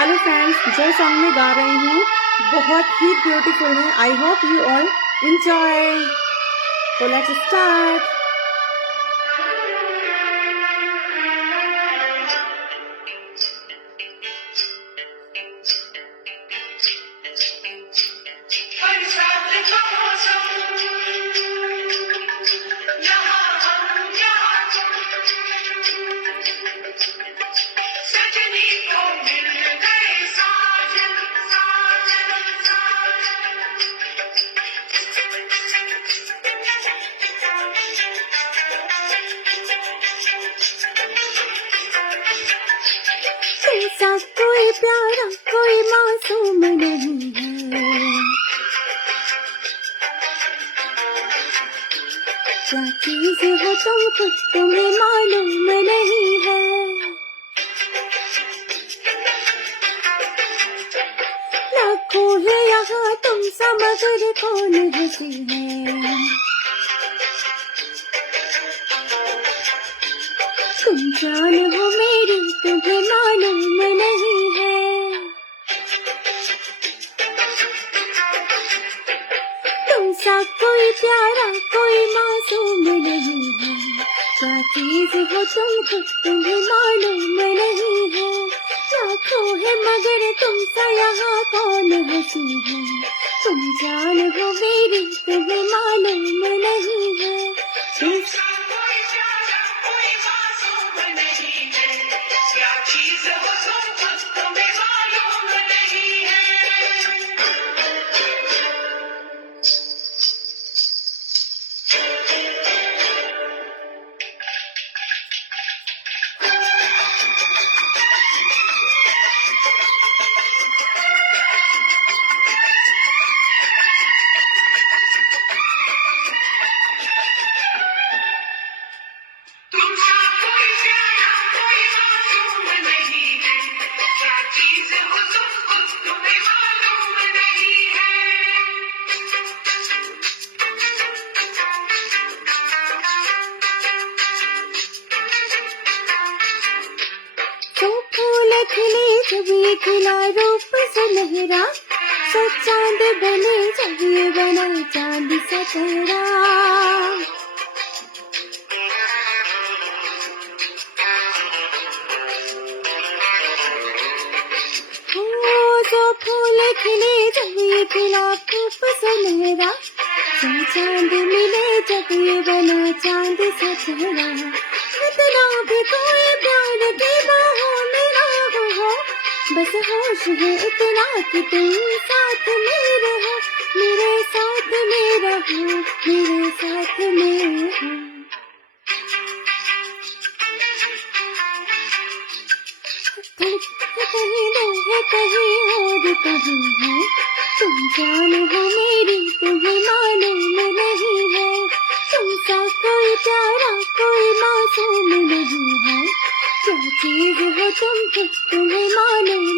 Hello friends, जो song मैं गा रही हूँ बहुत ही ब्यूटीफुल है। I hope you all enjoy. तो लेट्स स्टार्ट। ऐसा कोई प्यारा कोई मासूम नहीं है, क्या चीज हो तुम खुद तुम्हें मालूम नहीं है। लाखों है यहाँ तुम सा मगर कौन हंसी है। तुम जान हो मेरी तुम्हें मालूम नहीं है। तुम सा कोई प्यारा कोई मासूम नहीं है, क्या चीज हो तुम खुद तुम्हें मालूम नहीं है। लाखों है मगर तुम सा यहाँ कौन हंसी है। तुम जान हो मेरी तुम्हें मालूम नहीं है। तुम खिले जब ये खिला रूप सुनहरा, सो चांद बने जब ये बना चांद सा चेहरा। जो फूल खिले जब ये खिला रूप सुनहरा, सो चांद मिले जब ये बना चांद सा चेहरा। इतना भी कोई प्यार की बाहों में बस होश है इतना कि तुम साथ में रहो, मेरे साथ में रहो, मेरे साथ में रहो। कहीं दो है कहीं और कहीं है, तुम जान हो मेरी तुम्हें मालूम नहीं है। तुम सा कोई प्यारा कोई मासूम नहीं है, क्या चीज हो तुम खुद तुम्हें मालूम